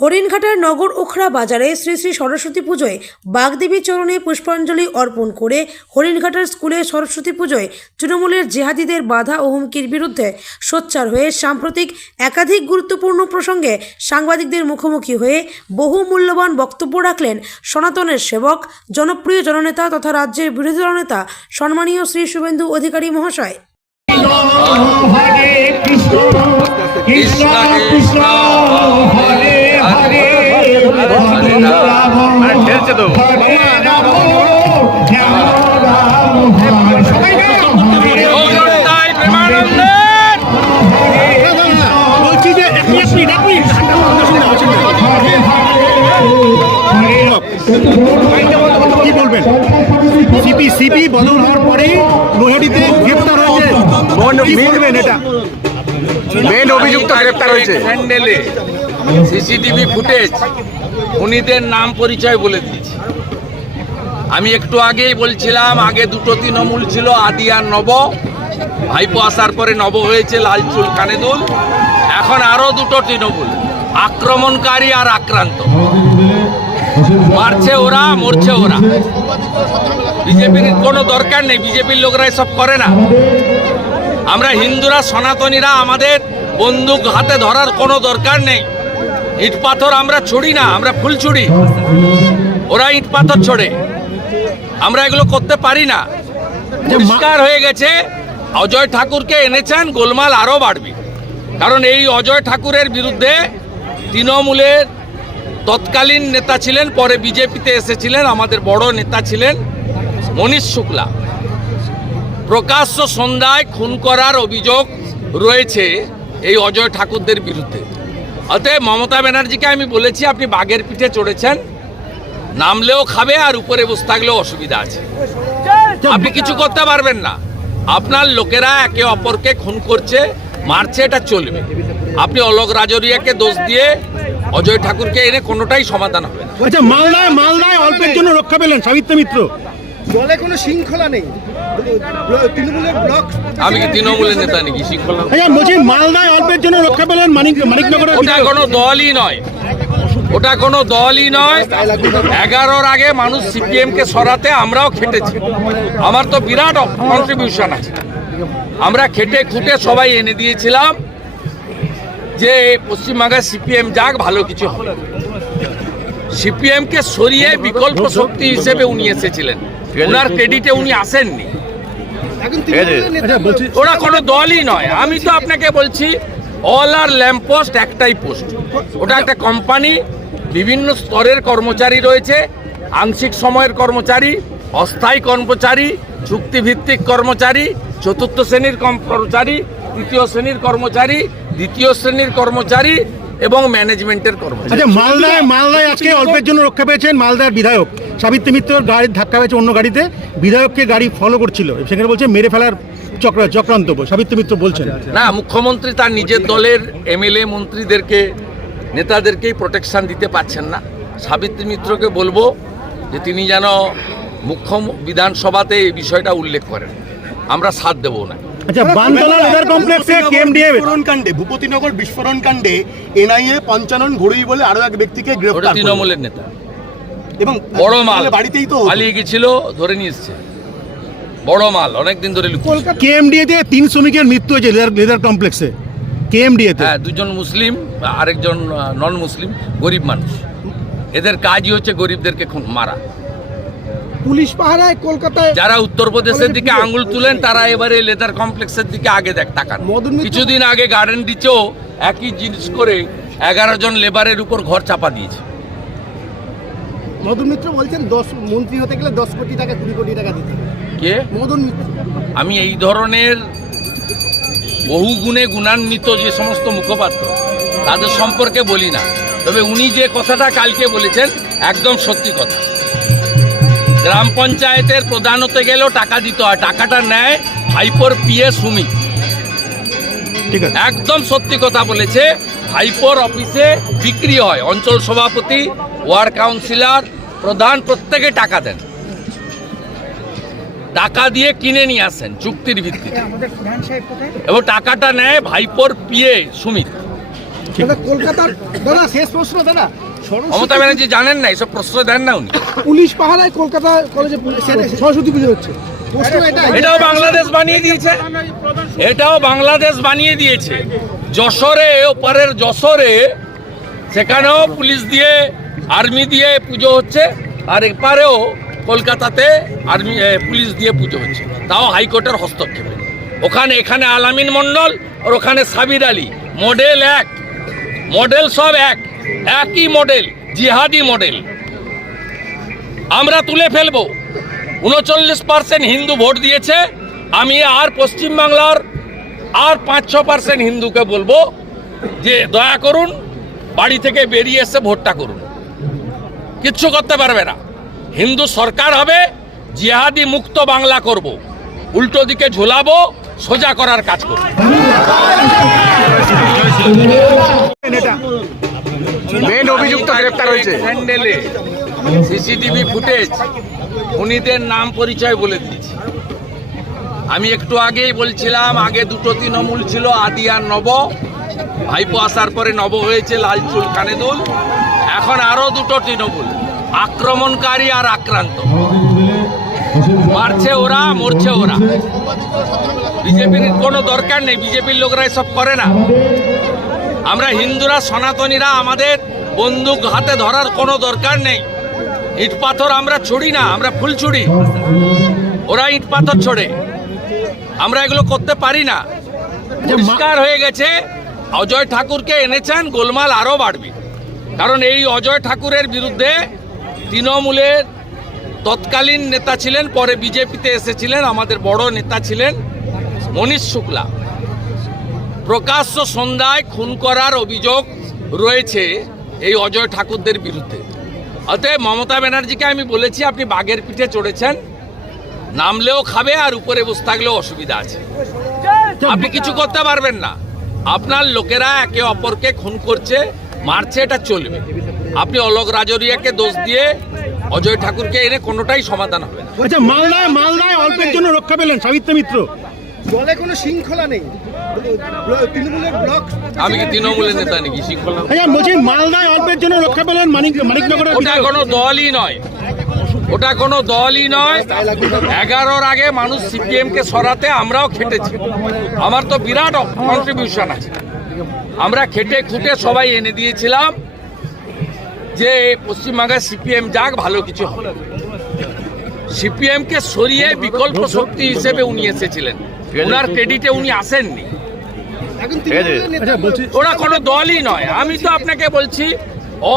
হরিণঘাটার নগর ওখরা বাজারে শ্রী শ্রী সরস্বতী পুজোয় বাগদেবী চরণে পুষ্পাঞ্জলি অর্পণ করে হরিণঘাটার স্কুলে সরস্বতী পুজোয় তৃণমূলের জেহাদিদের বাধা ও হুমকির বিরুদ্ধে সোচ্চার হয়ে সাম্প্রতিক একাধিক গুরুত্বপূর্ণ প্রসঙ্গে সাংবাদিকদের মুখোমুখি হয়ে বহু মূল্যবান বক্তব্য রাখলেন সনাতনের সেবক, জনপ্রিয় জননেতা তথা রাজ্যের বিরোধী দলনেতা সম্মানীয় শ্রী শুভেন্দু অধিকারী মহাশয়। কি বলবেন? সিপি বদল হওয়ার পরে নৈহাটিতে গ্রেপ্তার হয়েছে, কি বলবেন? এটা মেন অভিযুক্ত গ্রেপ্তার হয়েছে। হ্যান্ডেলে সিসিটিভি ফুটেজ খুনিদের নাম পরিচয় বলে দিয়েছি। আমি একটু আগেই বলছিলাম, আগে দুটো তৃণমূল ছিল, আদি আর নব। ভাইপো আসার পরে নব হয়েছে, লালচুল কানেদুল। এখন আরো দুটো তৃণমূল, আক্রমণকারী আর আক্রান্ত। মারছে ওরা, মরছে ওরা। বিজেপির কোনো দরকার নেই, বিজেপির লোকরা এসব করে না। আমরা হিন্দুরা, সনাতনীরা, আমাদের বন্দুক হাতে ধরার কোনো দরকার নেই। ইট পাথর আমরা ছুড়ি না, আমরা ফুল ছুড়ি। ওরা ইট পাথর ছোড়ে, আমরা এগুলো করতে পারি না। পরিষ্কার হয়ে গেছে, অজয় ঠাকুরকে এনেছেন, গোলমাল আরও বাড়বে। কারণ এই অজয় ঠাকুরের বিরুদ্ধে তৃণমূলের তৎকালীন নেতা ছিলেন, পরে বিজেপিতে এসেছিলেন, আমাদের বড় নেতা ছিলেন মনীশ শুক্লা। প্রকাশ্য সন্ধ্যায় খুন করার অভিযোগ রয়েছে এই অজয় ঠাকুরদের বিরুদ্ধে। অতএব মমতা ব্যানার্জিকে আমি বলেছি, আপনি বাঘের পিঠে চড়েছেন, নামলেও খাবে আর উপরে বসে থাকলেও অসুবিধা আছে। আপনি কিছু করতে পারবেন না। আপনার লোকেরা একে অপরকে খুন করছে, মারছে, এটা চলবে। আপনি অলোক রাজরিয়াকে দোষ দিয়ে অজয় ঠাকুরকে এনে কোনোটাই সমাধান হবে না। আচ্ছা, মালদায় অল্পের জন্য রক্ষা পেলেন সাবিত্রী মিত্র। দলে কোনো শৃঙ্খলা নেই, তৃণমূলের ব্লক। আমি কি তৃণমূলের নেতা নাকি? শৃঙ্খলা? আচ্ছা বলছি, মালদায় অল্পের জন্য রক্ষা পেলেন মানিকনগরের। ওটা কোনো দলই নয়, ওটা কোনো দলই নয়। 11-র আগে মানুষ সিপিএমকে সরাতে আমরাও খেটেছি। আমার তো বিরাট কন্ট্রিবিউশন আছে। আমরা খেটে খুঁটে সবাই এনে দিয়েছিলাম যে পশ্চিমবঙ্গে সিপিএম যাক, ভালো কিছু হবে। সিপিএমকে সরিয়ে বিকল্প শক্তি হিসেবে উনি এসেছিলেন, ওনার ক্রেডিটে উনি আসেননি। ওরা কোনো দলই নয়। আমি তো আপনাকে বলছি, অল আর ল্যাম্প পোস্ট একটাই পোস্ট। ওটা একটা কোম্পানি, বিভিন্ন স্তরের কর্মচারী রয়েছে, আংশিক সময়ের কর্মচারী, অস্থায়ী কর্মচারী, চুক্তিভিত্তিক কর্মচারী, চতুর্থ শ্রেণীর কর্মচারী, তৃতীয় শ্রেণীর কর্মচারী, দ্বিতীয় শ্রেণীর কর্মচারী এবং ম্যানেজমেন্টের কর্মচারী। আচ্ছা, মালদায় আজকে অল্পের জন্য রক্ষা পেয়েছেন মালদার বিধায়ক। সাবিত্রী মিত্রর গাড়ির ধাক্কা পেয়েছে অন্য গাড়িতে, বিধায়ককে গাড়ি ফলো করছিল, সেখানে বলছে মেরে ফেলার চক্রান্ত। সাবিত্রী মিত্র বলছেন না, মুখ্যমন্ত্রী তার নিজের দলের এমএলএ মন্ত্রীদেরকে, নেতাদেরকেই প্রোটেকশন দিতে পারছেন না। সাবিত্রী মিত্রকে বলবো যে তিনি যেন মুখ্য বিধানসভাতে এই বিষয়টা উল্লেখ করেন, আমরা সাথ দেবো না। আচ্ছা, বানতলা লেদার কমপ্লেক্সে কেএমডিএ বিস্ফোরণ কাণ্ডে, ভূপতিনগর বিস্ফোরণ কাণ্ডে এনআইএ পঞ্চানন ঘড়ুই বলে আরো এক ব্যক্তিকে গ্রেফতার। তৃণমূলের নেতা এবং বড় মাল বাড়িতেই তো পালিয়ে গেছিল, ধরে নিয়ে এসছে। বড় মাল অনেকদিন ধরে লুকিয়ে। কেএমডিএতে 3 শ্রমিকের মৃত্যু হয়েছে লেদার কমপ্লেক্সে। কেএমডিএতে হ্যাঁ, 2জন মুসলিম, আরেকজন নন মুসলিম, গরিব মানুষ। এদের কাজই হচ্ছে গরিবদেরকে মারা। পুলিশ পাহারায় কলকাতায় যারা উত্তরপ্রদেশের দিকে আঙ্গুল তুলেন, তারা এবারে লেদার কমপ্লেক্সের দিকে আগে তাকান। কিছুদিন আগে গার্ডেন ডিচেও একই জিনিস করে 11 জন লেবারের উপর ঘর চাপা দিয়েছে। মদন মিত্র বলছেন 10 মন্ত্রী হতে গেলে 10 কোটি টাকা 20 কোটি টাকা দিতে হবে। কে? মদন মিত্র। আমি এই ধরনের বহু গুণে গুণান্বিত যে সমস্ত মুখপাত্র, তাদের সম্পর্কে বলি না। তবে উনি যে কথাটা কালকে বলেছেন একদম সত্যি কথা। গ্রাম পঞ্চায়েতের প্রধান হতে গেলেও টাকা দিতে হয়, টাকাটা নেয় ভাইপোর পিএ সুমিত। ঠিক আছে, একদম সত্যি কথা বলেছে। ভাইপোর অফিসে বিক্রি হয়, অঞ্চল সভাপতি, ওয়ার্ড কাউন্সিলর, প্রধান প্রত্যেকে টাকা দেন। টাকা দিয়ে কিনে নিয়ে আসেন চুক্তির ভিত্তিতে, এবং টাকাটা নেয় ভাইপোর পিএ সুমিত। দাদা কলকাতার দাদা শেষ প্রশ্ন দাদা মমতা ব্যানার্জি জানেন না এসব প্রশ্রয় দেন না উনি। পুলিশ পাহারায় কলকাতা কলেজে সরস্বতী পুজো হচ্ছে প্রশ্ন এটাও বাংলাদেশ বানিয়ে দিয়েছে, এটাও বাংলাদেশ বানিয়ে দিয়েছে। যশোরে, ওপারের যশোরে, সেখানেও পুলিশ দিয়ে আর্মি দিয়ে পুজো হচ্ছে, আর এপারেও কলকাতাতে আর্মি পুলিশ দিয়ে পুজো হচ্ছে, তাও হাইকোর্টের হস্তক্ষেপে। এখানে আলামিন মণ্ডল আর ওখানে সাবির আলী, মডেল এক, মডেল সব একই মডেল, জিহাদি মডেল। আমরা তুলে ফেলবো। 39% হিন্দু ভোট দিয়েছে। আমি আর পশ্চিমবাংলার আর 5-6% হিন্দুকে বলবো যে দয়া করুন, বাড়ি থেকে বেরিয়ে এসে ভোটটা করুন। কিচ্ছু করতে পারবে না। হিন্দু সরকার হবে, জিহাদি মুক্ত বাংলা করব, উল্টো দিকে ঝোলাবো, সোজা করার কাজ করব। মেন অভিযুক্ত গ্রেপ্তার হয়েছে। স্যান্ডেলে সিসিটিভি ফুটেজ, খুনিদের নাম পরিচয় বলে দিয়েছি। আমি একটু আগেই বলছিলাম, আগে দুটো তৃণমূল ছিল, আদি আর নব। ভাইপো আসার পরে নব হয়েছে লালচুল কানেদুল। এখন আরো দুটো তৃণমূল, আক্রমণকারী আর আক্রান্ত। মারছে ওরা, মরছে ওরা। বিজেপির কোনো দরকার নেই, বিজেপির লোকরা এসব করে না। আমরা হিন্দুরা, সনাতনীরা, আমাদের বন্দুক হাতে ধরার কোনো দরকার নেই। ইট পাথর আমরা ছুড়ি না, আমরা ফুল ছুড়ি। ওরা ইট পাথর ছোড়ে, আমরা এগুলো করতে পারি না। পরিষ্কার হয়ে গেছে, অজয় ঠাকুরকে এনেছেন, গোলমাল আরও বাড়বে। কারণ এই অজয় ঠাকুরের বিরুদ্ধে তৃণমূলের তৎকালীন নেতা ছিলেন, পরে বিজেপিতে এসেছিলেন, আমাদের বড় নেতা ছিলেন মনীশ শুক্লা। প্রকাশ্য সন্ধ্যায় খুন করার অভিযোগ রয়েছে এই অজয় ঠাকুরদের বিরুদ্ধে। অতএব মমতা ব্যানার্জিকে আমি বলেছি, আপনি বাঘের পিঠে চড়েছেন, নামলেও খাবে আর উপরে বসে থাকলেও অসুবিধা আছে। আপনি কিছু করতে পারবেন না। আপনার লোকেরা একে অপরকে খুন করছে, মারছে, এটা চলবে। আপনি অলোক রাজরিয়াকে দোষ দিয়ে অজয় ঠাকুরকে এনে কোনোটাই সমাধান হবে না। আচ্ছা, মালদায় অল্পের জন্য রক্ষা পেলেন সাবিত্রী মিত্র। দলে কোনো শৃঙ্খলা নেই, তৃণমূলের ব্লক। আমি কি তৃণমূলের নেতা নাকি? শৃঙ্খলা? আচ্ছা বলছি, মালদায় অল্পের জন্য রক্ষা পেলেন মানিকনগরের ওটা কোনো দলই নয়, ওটা কোনো দলই নয়। 11-র আগে মানুষ সিপিএমকে সরাতে আমরাও খেটেছি। আমার তো বিরাট কন্ট্রিবিউশন আছে। আমরা খেটে খুঁটে সবাই এনে দিয়েছিলাম যে পশ্চিমবাংলায় সিপিএম যাক, ভালো কিছু হবে। সিপিএমকে সরিয়ে বিকল্প শক্তি হিসেবে উনি এসেছিলেন, ওনার ক্রেডিটে উনি আসেননি। এখন তৃণমূলের নেতা আচ্ছা বলছি, ওরা কোনো দলই নয়। আমি তো আপনাকে বলছি,